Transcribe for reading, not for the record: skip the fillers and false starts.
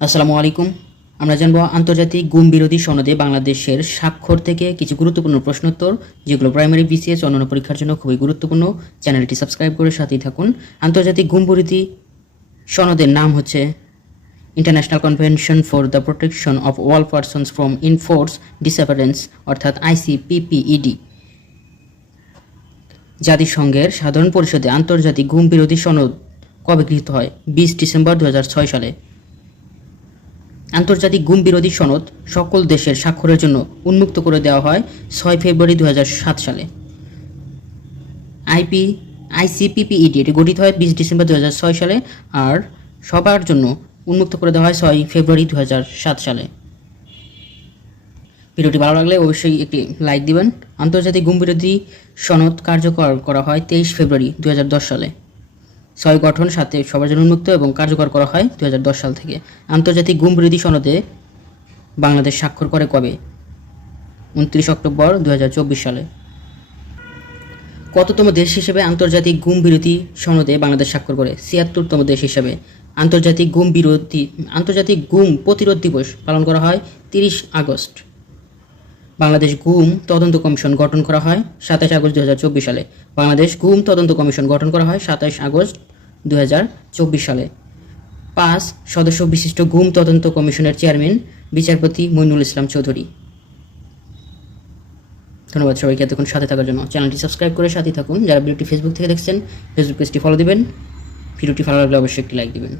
আসসালামু আলাইকুম। আমরা জানব আন্তর্জাতিক গুম বিরোধী সনদে বাংলাদেশের স্বাক্ষর থেকে কিছু গুরুত্বপূর্ণ প্রশ্নোত্তর, যেগুলো প্রাইমারি, বিসিএস অন্যান্য পরীক্ষার জন্য খুবই গুরুত্বপূর্ণ। চ্যানেলটি সাবস্ক্রাইব করে সাথেই থাকুন। আন্তর্জাতিক গুম বিরোধী সনদের নাম হচ্ছে international convention for the protection of all persons from enforce disappearance, অর্থাৎ ICPPED। জাতিসংঘের সাধারণ পরিষদে আন্তর্জাতিক গুম বিরোধী সনদ কবে গৃহীত হয়? 20 ডিসেম্বর 2006 সালে। আন্তর্জাতিক গুম বিরোধী সনদ সকল দেশের স্বাক্ষরের জন্য উন্মুক্ত করে দেওয়া হয় 6 ফেব্রুয়ারি 2007 সালে। ICPPED এটি গঠিত হয় 20 ডিসেম্বর 2006 সালে, আর সবার জন্য উন্মুক্ত করে দেওয়া হয় 6 ফেব্রুয়ারি 2007 সালে। ভিডিওটি ভালো লাগলে অবশ্যই একটি লাইক দিবেন। আন্তর্জাতিক গুম বিরোধী সনদ কার্যকর করা হয় 23 ফেব্রুয়ারি 2010 সালে। 6 গঠন, 7 সবার জন্য উন্মুক্ত এবং কার্যকর করা হয় 2010 সাল থেকে। আন্তর্জাতিক গুম বিরোধী সনদে বাংলাদেশ স্বাক্ষর করে কবে? 29 অক্টোবর 2024 সালে। কততম দেশ হিসেবে আন্তর্জাতিক গুম বিরোধী সনদে বাংলাদেশ স্বাক্ষর করে? 76তম দেশ হিসেবে। আন্তর্জাতিক গুম প্রতিরোধ দিবস পালন করা হয় 30 আগস্ট। বাংলাদেশ গুম তদন্ত কমিশন গঠন করা হয় 27 আগস্ট 2024 সালে। বাংলাদেশ গুম তদন্ত কমিশন গঠন করা হয় 27 আগস্ট 2024 সালে। 5 সদস্য বিশিষ্ট গুম তদন্ত কমিশনের চেয়ারম্যান বিচারপতি মইনুল ইসলাম চৌধুরী। ধন্যবাদ সবাইকে এতক্ষণ সাথে থাকার জন্য। চ্যানেলটি সাবস্ক্রাইব করে সাথে থাকুন। যারা ভিডিওটি ফেসবুক থেকে দেখছেন, ফেসবুক পেজটি ফলো দিবেন। ভিডিওটি ভালো লাগলে অবশ্যই একটি লাইক দিবেন।